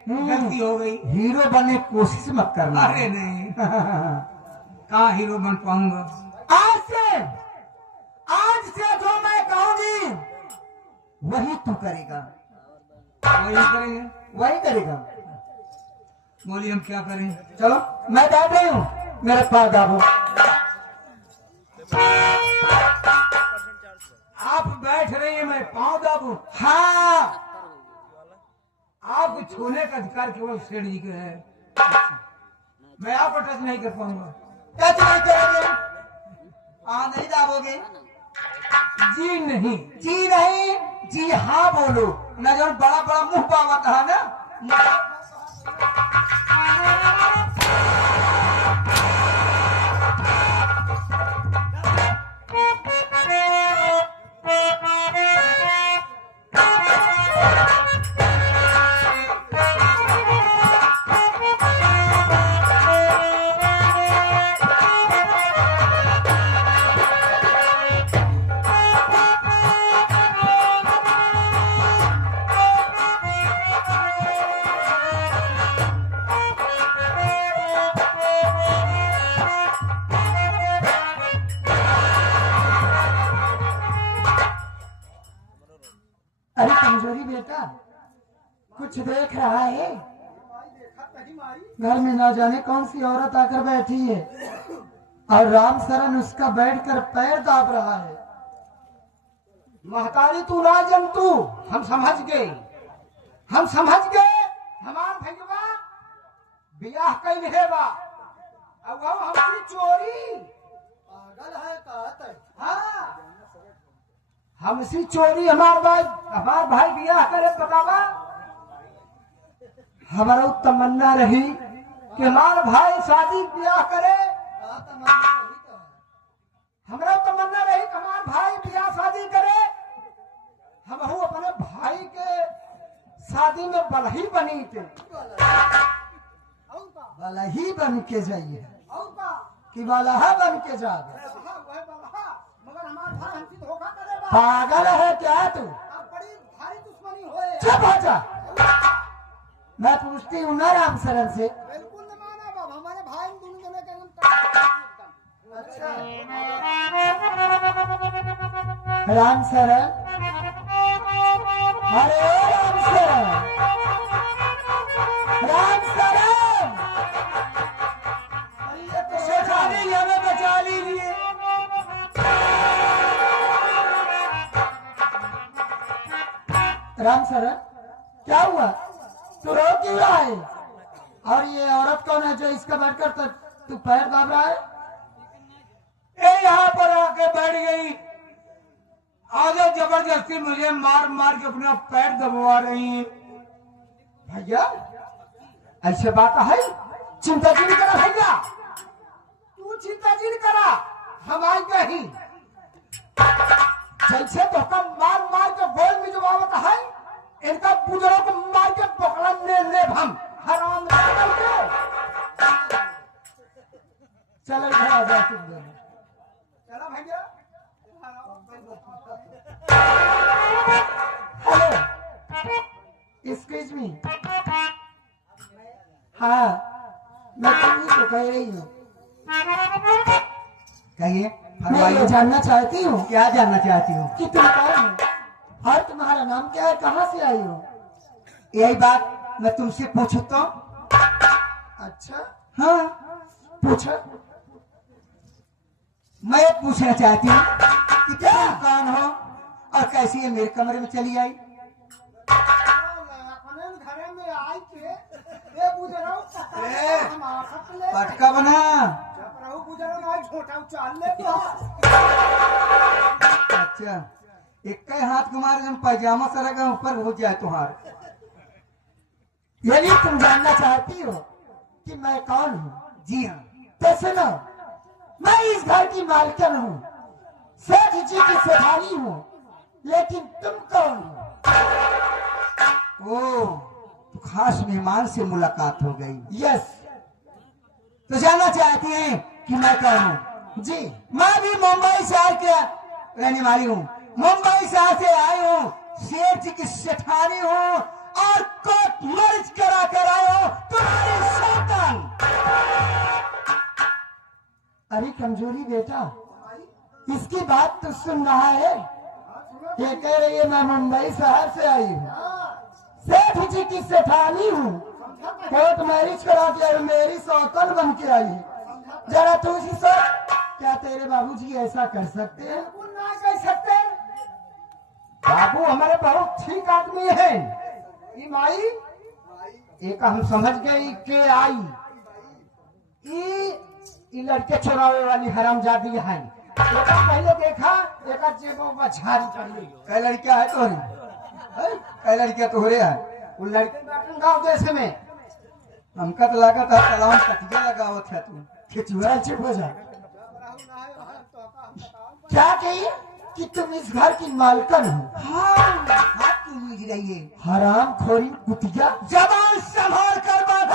गलती हो गई। हीरो बनने की कोशिश मत करना। अरे नहीं कहाँ हीरो बन पाऊंगा। आज से जो मैं कहूंगी वही तू करेगा। वही करेंगे। वही करेगा। बोलिए हम क्या करें। चलो मैं बैठ रही हूँ, मेरे पास दाबो। आप बैठ रही हैं, मैं पाँव दाबू। हाँ, आपको छूने का अधिकार केवल सेठ जी के है। मैं आपको टच नहीं कर पाऊंगा। टच नहीं करोगे? नहीं दाबोगे? जी नहीं। जी नहीं, जी हाँ बोलो ना। जो बड़ा बड़ा मुंह पावत है ना, अरे कमजोरी बेटा कुछ देख रहा है? घर में ना जाने कौन सी औरत आकर बैठी है और राम सरन उसका बैठकर पैर दाब रहा है। महतारी तू ना जंतु, हम समझ गए। हमार भैया बियाह कैल है बा। अब वो हमसे चोरी पागल है कहत है। हाँ हमसे चोरी हमार भाई बियाह करे बतावा। हमारा तमन्ना रही कि हमार भाई शादी ब्याह करे। हमारा तमन्ना रही कि हमार भाई ब्याह शादी करे। हम अपने भाई के शादी में बलही बनी थे। बलही बन के जाइए कि बलहा बन के जाओगे? मगर हमार भाई हमसे धोखा करे। पागल है क्या तू? बड़ी भारी दुश्मनी होए। चुप हो जा। मैं पूछती हूँ ना राम सरन से। बिल्कुल न माना बाबा, हमारे भाई दोनों जने के अच्छा राम सरन, अरे राम सरन, राम सरन, शेखानी हमें बचा लीजिए। राम सरन क्या हुआ? तू रो क्यों रहा है? और ये औरत कौन है जो इसका बैठकर तू पैर दाब रहा है? ये यहाँ पर आके बैठ गई। आगे जबरदस्ती मुझे मार मार के अपना पैर दबवा रही है। भैया ऐसे बात है? चिंता क्यों करा भैया? तू चिंता जिन करा, हम आई कहीं। जैसे धोखा मार मार के गोल में जमावत है, इनका बुजुर्ग को मार के पकड़ ले हम हराम के। चलो इधर आ जाओ तुम दोनों। चला भैया। Hello excuse me. हाँ मैं तुम्हें तो कह रही हूँ। कहिए। मैं ये जानना चाहती हूँ। क्या जानना चाहती हूँ? कि तुम कौन हो और तुम्हारा नाम क्या है? कहाँ से आई हो? यही बात मैं तुमसे पूछता हूँ। अच्छा हाँ पूछो। मैं पूछना चाहती हूँ कि तुम कौन हो और कैसी है मेरे कमरे में चली आई? पटका बना। अच्छा एक हाथ तुम्हारे जब पैजामा सर का ऊपर हो जाए तुम्हारे। यदि तुम जानना चाहती हो कि मैं कौन हूँ? जी हाँ। तो सुनो, मैं इस घर की मालकिन हूँ, सेठ जी की सेठानी हूँ। लेकिन तुम कौन हो? ओ तो खास मेहमान से मुलाकात हो गई। यस। तो जानना चाहती हैं कि मैं कौन हूँ? जी मैं भी मुंबई शहर के रहने वाली हूँ। मुंबई शहर से आई हूँ, सेठ जी की सेठानी हूँ और कोर्ट मैरिज करा कर आए हो तुम्हारी शैतान। अरे कमजोरी बेटा, इसकी बात तो सुन रहा है। ये कह रही है मैं मुंबई शहर से आई हूँ, सेठ जी की सेठानी हूँ, कोर्ट मैरिज करा के मेरी सौतन बन के आई है। जरा तू इसी सोच, क्या तेरे बाबूजी ऐसा कर सकते हैं? ना कह सकते। बाबू हमारे बहुत ठीक आदमी है। ई माई एक हम समझ गए के आई ई लड़के चुरावे वाली हरामजादी है। एक पहले देखा एक जेबों में झाड़ी पड़ी। कई लड़कियां है तो कई लड़कियां तो हो रहे हैं। उन लड़के गाँव देश में हमका तो लगा था तलाव कटिया लगावत है तू। खिचुआ चुप हो जा। क्या कहिए कि तुम इस घर की मालकन हो? हाँ हाथ क्यों लीज रही है? हराम खोरी कुतिया, जबान संभाल कर बात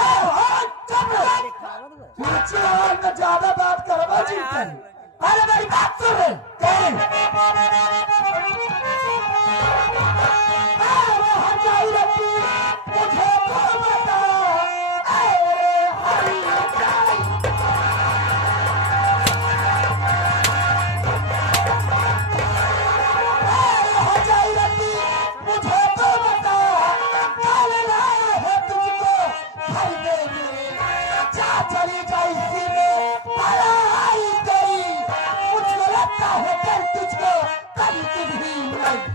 ऊंची आवाज में ज्यादा बात करवा चिंता। अरे मेरी बात सुन ले। मुझे तो बता, मुझे तो बता, कल लाया है तुझको खरीदे में, जा चली जाए इसी में आई गई। मुझको लगता है कल तुझको कल तुझी लगी।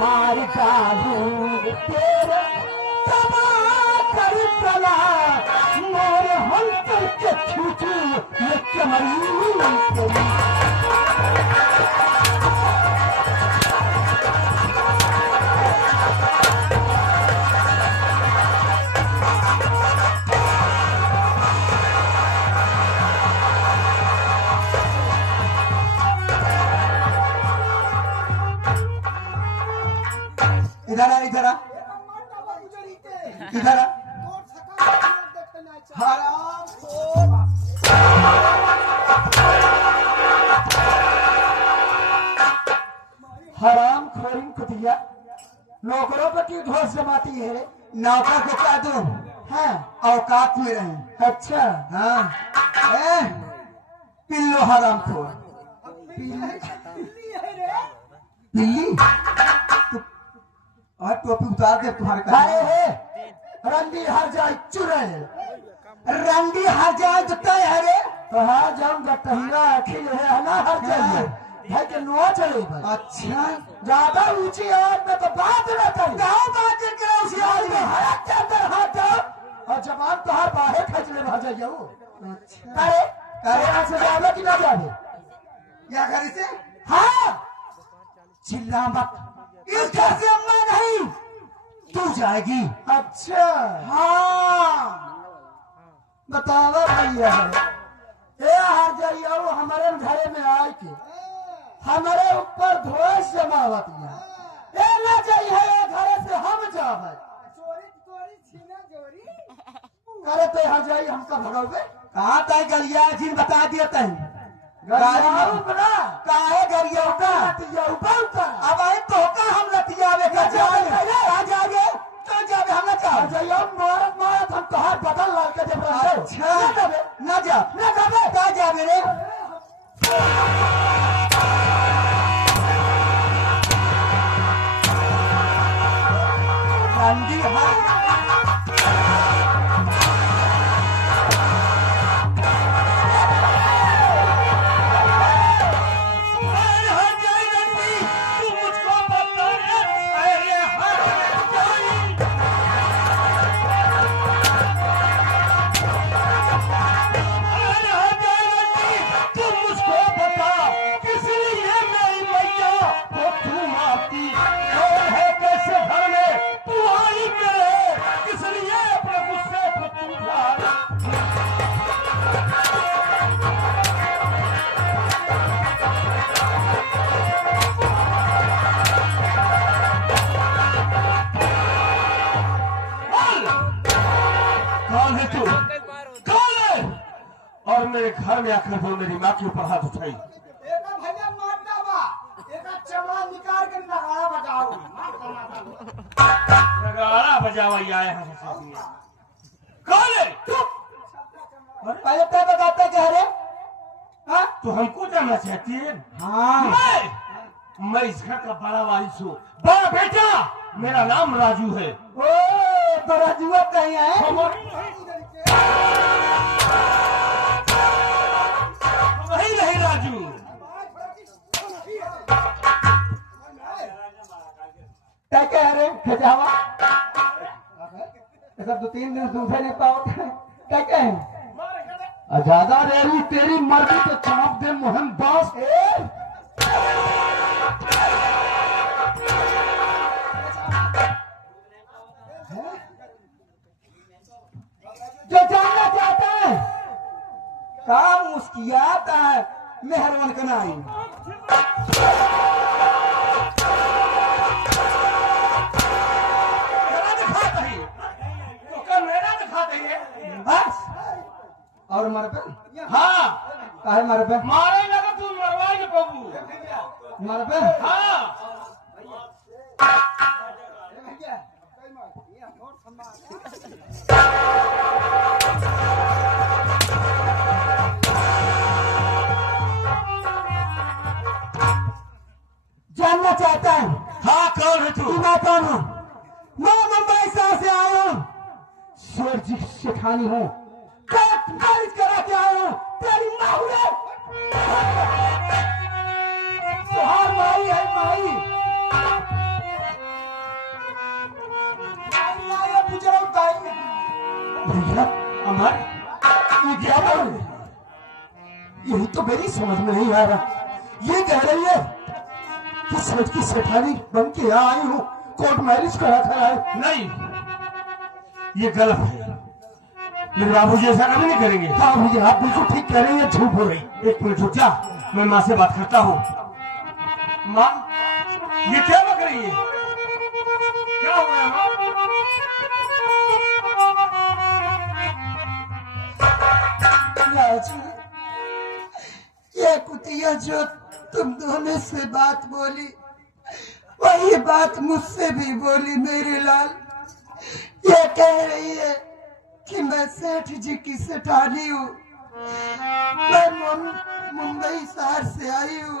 मार डालूं तेरे तबा कर चला मोरे हम करके छूटू ये चमड़ी। इधर आ इधर आ इधर आ। हराम खोरी कुतिया, नौकरों पर क्यों घोष जमाती है? नौकर को क्या दूं? हाँ औकात में रहे। अच्छा हाँ पिल्लो हराम खोर। पिल्ली और टोपी उतार दे तुम्हारे काहे है? रंडी हर जाए चुड़ैल, रंडी हर जाए तो तय है रे। तो हाँ जाऊंगा टहरा अखिल है ना हर जाए भाई के नुआ चले भाई। अच्छा ज्यादा ऊंची आवाज में तो बात न कर, गाँव बात करे उसी आवाज में हड़क के अंदर हाथ डाल और जबान तो हर बाहे खच ले भाजा जाओ। अच्छा अरे यहाँ से जावे कि ना जावे? या घर से? हाँ चिल्ला मत, इस घर से अम्मा नहीं तू जाएगी। अच्छा हाँ बतावा भैया ए हार जाइए हमारे घरे में आए के हमारे ऊपर धोस जमावत ए न जाइए घरे से हम जावे। करे तो यहाँ जाइए हमका भगोगे कहाँ तय गलिया जिन बता दिया तय काहे गरिया का अब आए तो का हम लतियावे का जागे तो जावे हम ना जाइए मारत मारत हम तोहार बदल लाल के जब रहे। अच्छा ना जावे का जावे रे रंडी हर मेरे घर में आकर जो मेरी माँ के ऊपर हाथ उठाई, एक भैया मारता बा, एक चमड़ा निकाल के नगाड़ा बजाओ, नगाड़ा बजावा आए हैं कौन है? पहले तो बताते क्या रे? हाँ? तो हमको जानना चाहती है? हाँ मैं इस घर का बड़ा वारिस हूँ, बड़ा बेटा। मेरा नाम राजू है। ओ तो राजुआ कहीं है? वही नहीं राजू। क्या कह रहे खजावा? ऐसा 2-3 दिन दूसरे नहीं पाओ क्या कहे? ज्यादा रेरी तेरी मर्जी तो चाप दे मोहनदास। जो जानना चाहता है काम मुस्कियाता है मेहरबान कनाई। मेरा दिखाता ही तो क्या मेरा दिखाते है? बस और मर पे? हाँ, काहे मर पे? मारे लगा तू मरवाएगा बाबू। मर पे? हाँ, जानना चाहता है हाँ कौन है तू? मैं कौन हूँ? मैं मुंबई शहर से आया हूँ, शेर जी शेखानी हूँ, बारिश करा के आया हूँ। तेरी माहुरे सुहार माई है माई। भैया अमर, ये क्या बोल रही है? यही तो मेरी समझ में नहीं आ रहा। ये कह रही है कि सेठ की सेठानी बन के यहाँ आई हूँ, कोर्ट मैरिज करा कर आए। नहीं, ये गलत है। मेरे बाबू जी ऐसा कभी नहीं करेंगे। हाँ भैया आप बिल्कुल ठीक कह रहे हैं, झूठ हो रही। एक मिनट रुक जा, मैं माँ से बात करता हूँ। माँ, ये क्या बक रही है? क्या हो गया माँ? राजू, ये कुतिया जो तुम दोनों से बात बोली, वही बात मुझसे भी बोली मेरे लाल। ये कह रही है कि मैं सेठ जी की सेठानी हूँ, मैं मुंबई शहर से आई हूँ,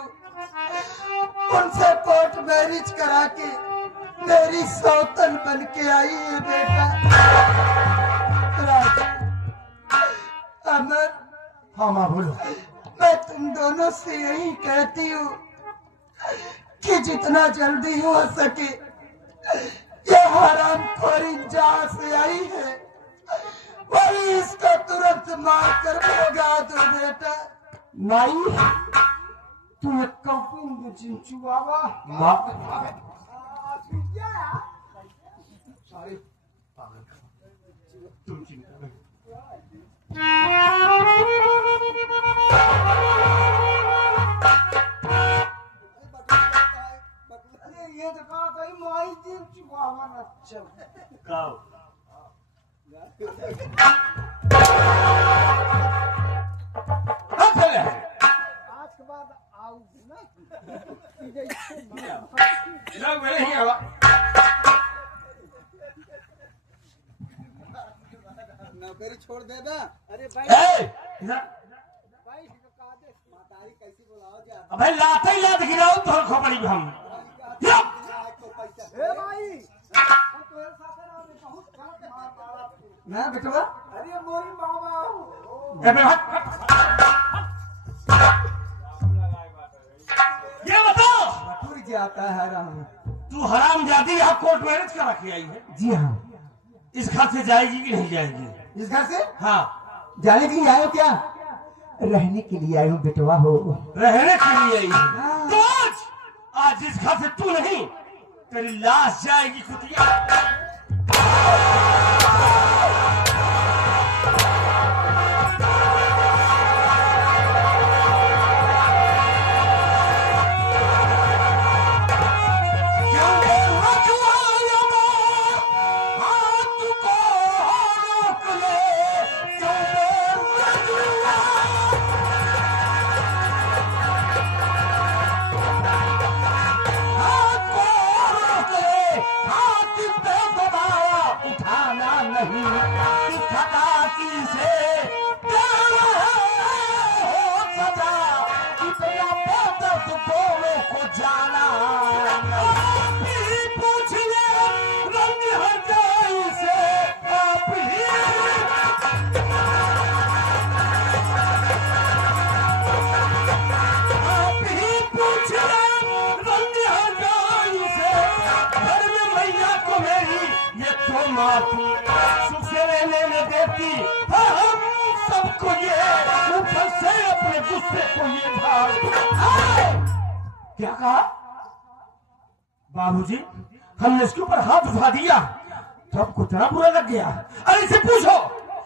उनसे कोर्ट मैरिज करा के मेरी सौतन बन के आई है बेटा। राजू, अमर, हाँ माँ बोलो। मैं तुम दोनों से यही कहती हूँ कि जितना जल्दी हो सके ये हराम खोरी जहाँ से आई है वही इसको तुरंत मार कर भगा दो बेटा। नहीं तू एक कौन चिंचू बाबा माँ, तुम चिंता नहीं। ये तो कहा कहीं माई चिंचू बाबा नच्चो काओ। आज के बाद आओ ना लोग मेरे ही आवा। नौकरी छोड़ दे दा। अरे भाई भाई कहा दे मातारी कैसी बुलाओ जा। अबे लाते ही लात गिराओ तो खोपड़ी में हम। ए भाई हम तुम्हारे साथ रहो बहुत गलत मार मारा तू। ना बेटवा, अरे मोरी बाबा अबे हट। ये बताओ, टूर जाता है हराम। तू हरामजादी यहाँ कोर्ट मैरिज करा के आई है, जी हाँ, इस घर से जाएगी कि नहीं जाएगी? इस घर से हाँ, जाने के लिए आए हो क्या? रहने के लिए आए हो बेटवा हो। रहने के लिए आई है। तो आज इस घर से तू नहीं, तेरी लाश जाएगी कुतिया। नहीं कि थकाकी से प्यार हो सजा, इतना बेदर्द दोनों को जाना। आप ही पूछिए रंग हरजाई से, आप ही पूछिए रंग हरजाई से, घर में मैया को मेरी ये तो माती सुख से रहने में देती है हम सबको, ये ऊपर से अपने गुस्से को ये ढाल। क्या कहा बाबूजी? हमने इसके ऊपर हाथ उठा दिया तो आपको इतना बुरा लग गया? अरे इसे पूछो,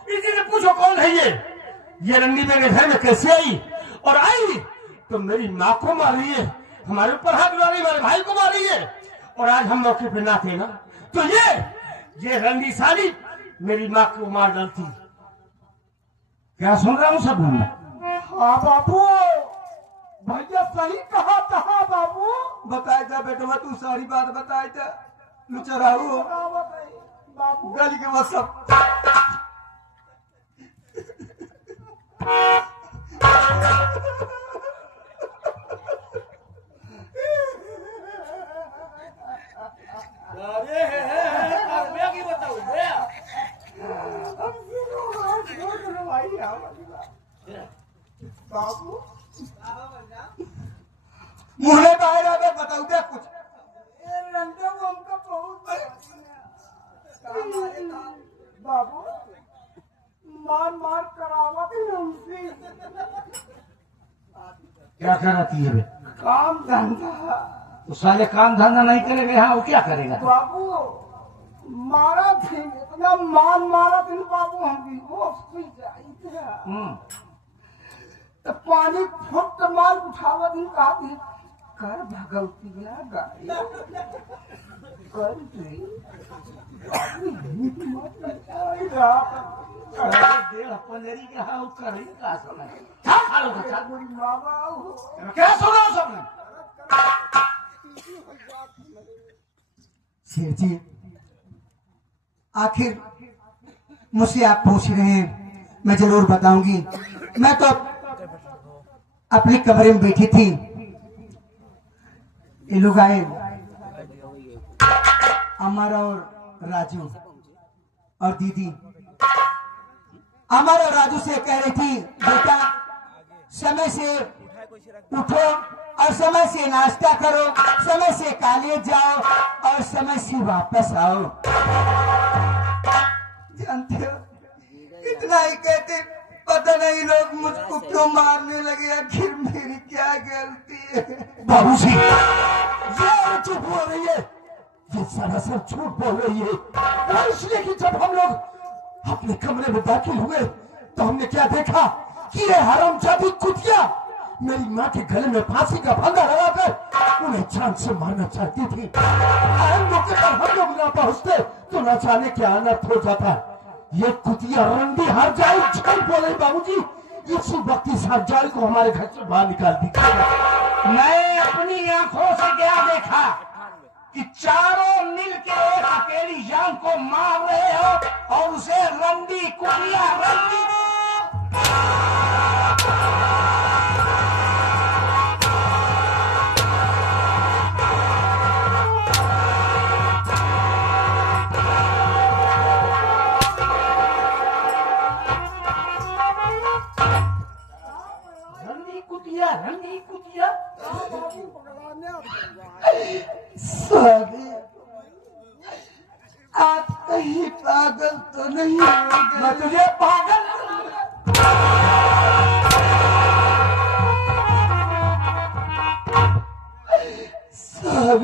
इसी से पूछो कौन है ये रंडी मेरे घर में कैसे आई, और आई तो मेरी माँ को मार रही है, हमारे ऊपर हाथ उठा रही है, हमारे भाई को मार रही है, और आज हम मौके पे ना थे ना तो ये रंडी साली मेरी माँ को मार डालती। क्या सुन रहा हूँ सब मैं? हाँ बाबू, भैया सही कहा था बाबू। बताए था बेटवा, तू सारी बात बताए था। लुचराऊ बाबू गली के वो सब बाबू मुहरे बाहर आकर बताऊ दे कुछ। बाबू मार मार करावत उनसे क्या कराती है बे? काम धंधा। तो साले काम धंधा नहीं करेगा यहाँ, वो क्या करेगा? बाबू मारा थी, इतना मारा थी बाबू, हम भी होश खुल जाई थे। तो पानी फुट मार उठावा दिन कहा थी कर भगवती ना गाड़ी कर दी। पनेरी के हाँ करी का समय क्या खा लो बच्चा? क्या सुना सबने? शेर जी, आखिर मुझसे आप पूछ रहे हैं, मैं जरूर बताऊंगी। मैं तो अपने कमरे में बैठी थी, ये लोग आए, अमर और राजू और दीदी। अमर और राजू से कह रही थी बेटा समय से उठो और समय से नाश्ता करो, समय से कॉलेज जाओ और समय से वापस आओ। जानते हो, इतना ही कहते पता नहीं लोग मुझको क्यों मारने लगे, आखिर मेरी क्या गलती है? बाबू जी ये चुप बोल रही है, ये सरासर झूठ बोल रही है। और इसलिए कि जब हम लोग अपने कमरे में दाखिल हुए तो हमने क्या देखा कि ये हरामजादी कुतिया मेरी माँ के गले में फांसी का फंदा लगाकर उन्हें जान से मारना चाहती थी। हम लोग ना पहुंचते तो न जाने क्या अनर्थ हो जाता। ये कुतिया रंडी हर जाए झूठ बोले बाबूजी, इसी वक्त इस हर जाए को हमारे घर से बाहर निकाल दी। मैं अपनी आंखों से क्या देखा कि चारों मिलके एक अकेली जान को मार रहे हो और उसे रंडी कुतिया रंडी रंडी कुतिया आप कहीं पागल तो नहीं हो? मैं तुझे पागल साहब